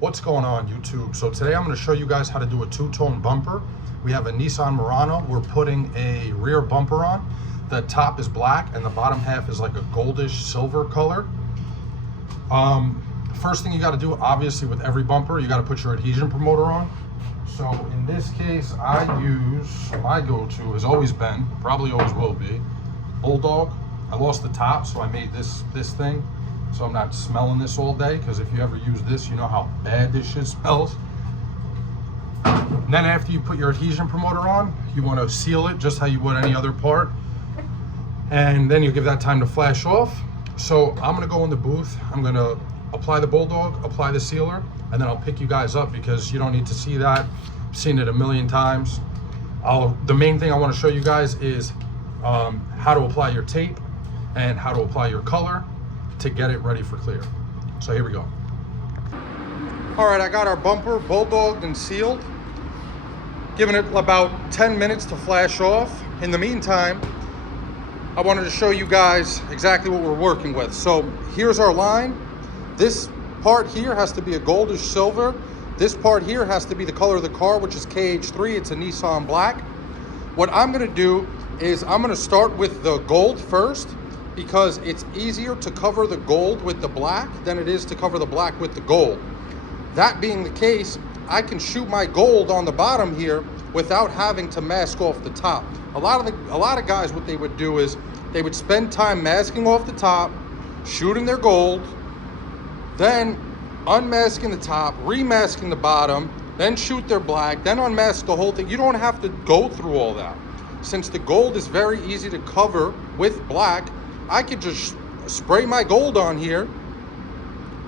What's going on, YouTube? So today I'm going to show you guys how to do a two-tone bumper. We have a Nissan Murano. We're putting a rear bumper on. The top is black and the bottom half is like a goldish silver color. First thing you got to do, obviously, with every bumper, you got to put your adhesion promoter on. So in this case, I use, my go-to has always been, probably always will be, Bulldog. I lost the top, so I made this thing, so I'm not smelling this all day, because if you ever use this, you know how bad this shit smells. And then after you put your adhesion promoter on, you want to seal it just how you would any other part. And then you give that time to flash off. So I'm going to go in the booth. I'm going to apply the Bulldog, apply the sealer, and then I'll pick you guys up because you don't need to see that. I've seen it a million times. The main thing I want to show you guys is how to apply your tape and how to apply your color to get it ready for clear. So here we go. All right, I got our bumper Bulldogged and sealed. Giving it about 10 minutes to flash off. In the meantime, I wanted to show you guys exactly what we're working with. So here's our line. This part here has to be a goldish silver. This part here has to be the color of the car, which is KH3. It's a Nissan black. What I'm gonna do is I'm gonna start with the gold first, because it's easier to cover the gold with the black than it is to cover the black with the gold. That being the case, I can shoot my gold on the bottom here without having to mask off the top. A lot of guys, what they would do is they would spend time masking off the top, shooting their gold, then unmasking the top, remasking the bottom, then shoot their black, then unmask the whole thing. You don't have to go through all that. Since the gold is very easy to cover with black, I could just spray my gold on here,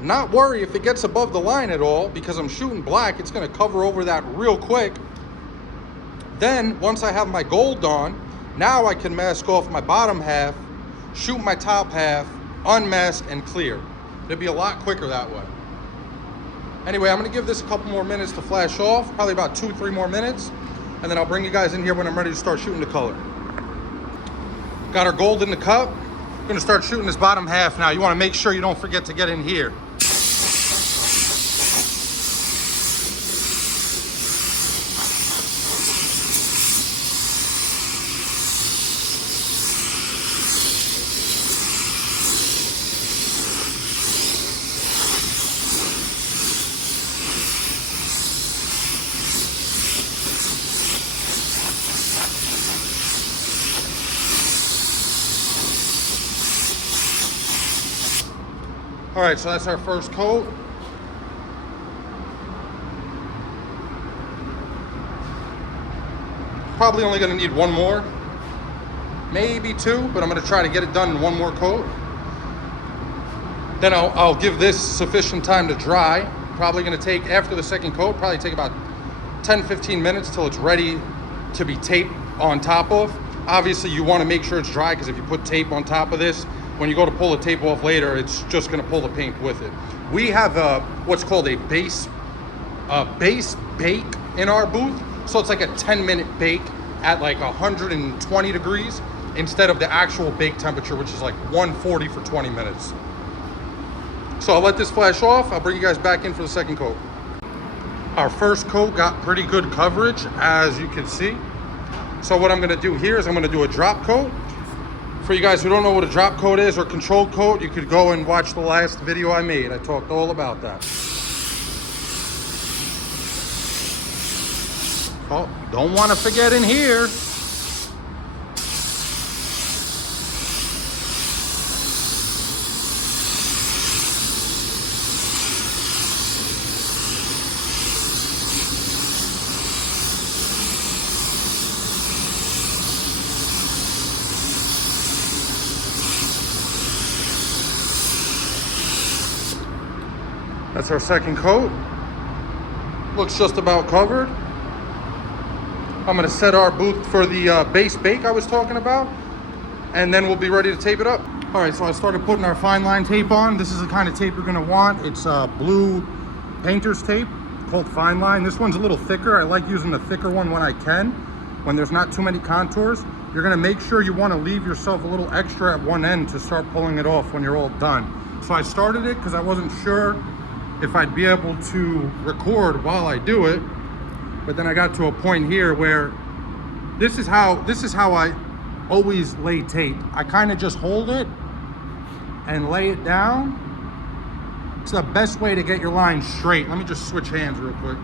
not worry if it gets above the line at all, because I'm shooting black, it's gonna cover over that real quick. Then, once I have my gold on, now I can mask off my bottom half, shoot my top half, unmask, and clear. It'll be a lot quicker that way. Anyway, I'm gonna give this a couple more minutes to flash off, probably about 2-3 more minutes, and then I'll bring you guys in here when I'm ready to start shooting the color. Got our gold in the cup. Gonna start shooting this bottom half now. You wanna make sure you don't forget to get in here. All right, so that's our first coat. Probably only gonna need one more, maybe two, but I'm gonna try to get it done in one more coat. Then I'll give this sufficient time to dry. Probably gonna take, after the second coat, probably take about 10-15 minutes till it's ready to be taped on top of. Obviously, you wanna make sure it's dry, because if you put tape on top of this, when you go to pull the tape off later, it's just gonna pull the paint with it. We have what's called a base bake in our booth. So it's like a 10-minute bake at like 120 degrees instead of the actual bake temperature, which is like 140 for 20 minutes. So I'll let this flash off. I'll bring you guys back in for the second coat. Our first coat got pretty good coverage, as you can see. So what I'm gonna do here is I'm gonna do a drop coat. For you guys who don't know what a drop coat is or control coat, you could go and watch the last video I made. I talked all about that. Oh, don't want to forget in here. That's our second coat. Looks just about covered. I'm gonna set our booth for the base bake I was talking about, and then we'll be ready to tape it up. All right, so I started putting our fine line tape on. This is the kind of tape you're gonna want. It's blue painter's tape called fine line. This one's a little thicker. I like using the thicker one when I can, when there's not too many contours. You're gonna make sure you wanna leave yourself a little extra at one end to start pulling it off when you're all done. So I started it because I wasn't sure if I'd be able to record while I do it, but then I got to a point here where this is how I always lay tape. I kind of just hold it and lay it down. It's the best way to get your line straight. Let me just switch hands real quick.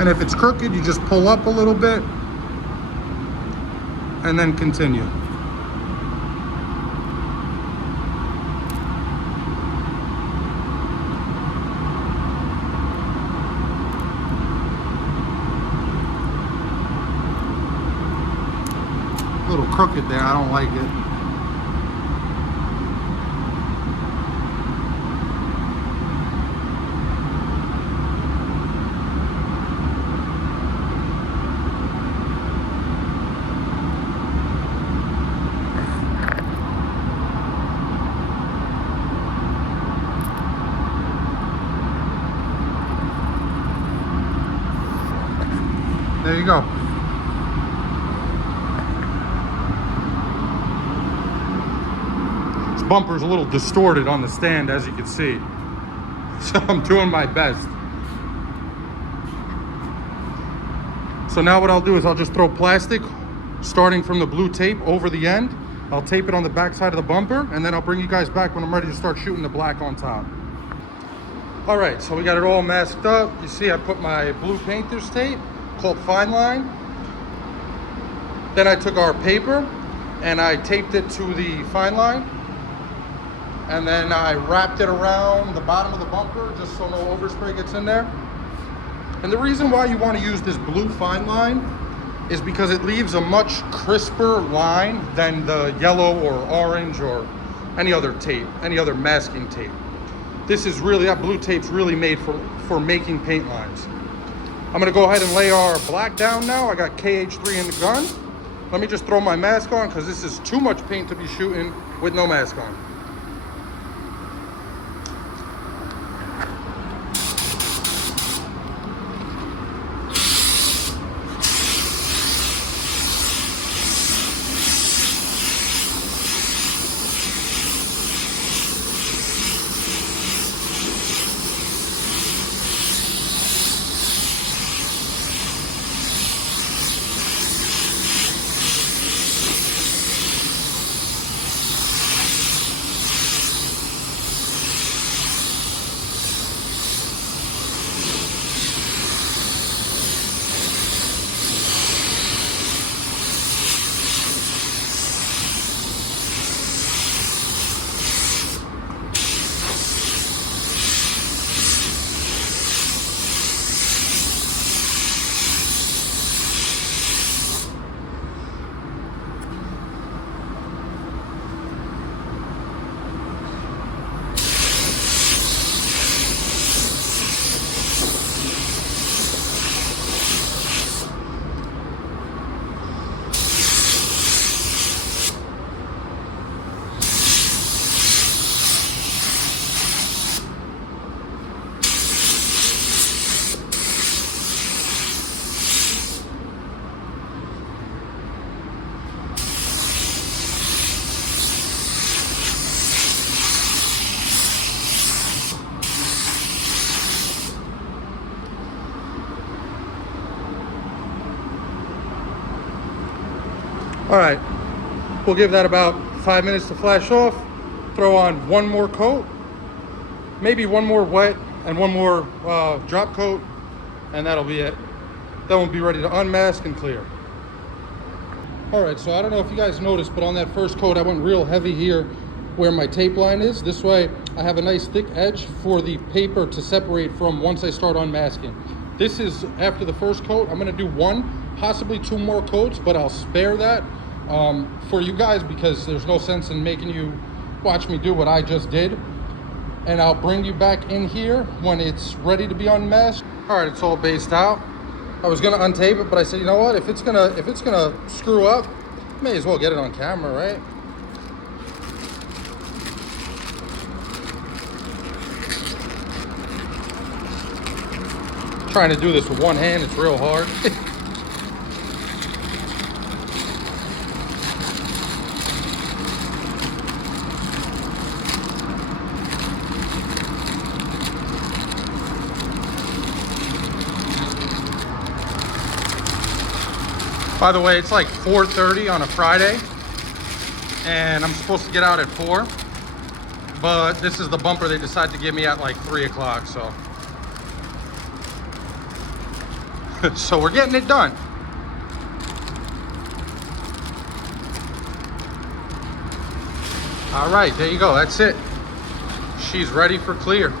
And if it's crooked, you just pull up a little bit and then continue. A little crooked there, I don't like it. There you go. This bumper's a little distorted on the stand, as you can see. So I'm doing my best. So now what I'll do is I'll just throw plastic, starting from the blue tape over the end. I'll tape it on the back side of the bumper, and then I'll bring you guys back when I'm ready to start shooting the black on top. All right, so we got it all masked up. You see I put my blue painter's tape, called Fine Line. Then I took our paper and I taped it to the Fine Line, and then I wrapped it around the bottom of the bumper just so no overspray gets in there. And the reason why you want to use this blue Fine Line is because it leaves a much crisper line than the yellow or orange or any other tape, any other masking tape. This is really, that blue tape's really made for making paint lines. I'm gonna go ahead and lay our black down now. I got KH3 in the gun. Let me just throw my mask on because this is too much paint to be shooting with no mask on. All right, we'll give that about 5 minutes to flash off. Throw on one more coat, maybe one more wet and one more drop coat, and that'll be it. Then we'll be ready to unmask and clear. All right, so I don't know if you guys noticed, but on that first coat, I went real heavy here where my tape line is. This way, I have a nice thick edge for the paper to separate from once I start unmasking. This is after the first coat. I'm gonna do one, possibly two more coats, but I'll spare that for you guys because there's no sense in making you watch me do what I just did. And I'll bring you back in here when it's ready to be unmasked. All right, it's all based out. I was gonna untape it, but I said, you know what? If it's gonna screw up, may as well get it on camera, right? trying to do this with one hand, it's real hard. By the way, it's like 4:30 on a Friday, and I'm supposed to get out at 4, but this is the bumper they decided to give me at like 3 o'clock, so. So we're getting it done. All right, there you go, that's it. She's ready for clear.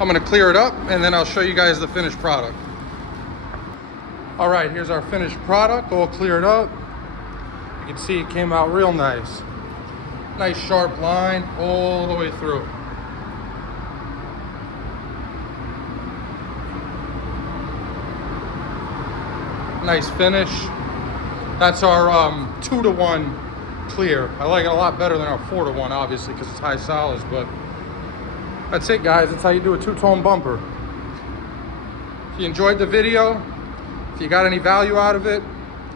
I'm gonna clear it up, and then I'll show you guys the finished product. All right, here's our finished product, all cleared up. You can see it came out real nice. Nice sharp line all the way through. Nice finish. That's our 2-to-1 clear. I like it a lot better than our 4-to-1, obviously, because it's high solids, but that's it, guys. That's how you do a two-tone bumper. If you enjoyed the video, if you got any value out of it,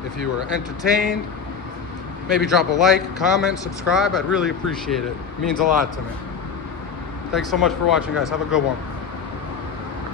if you were entertained, maybe drop a like, comment, subscribe. I'd really appreciate it. It means a lot to me. Thanks so much for watching, guys. Have a good one.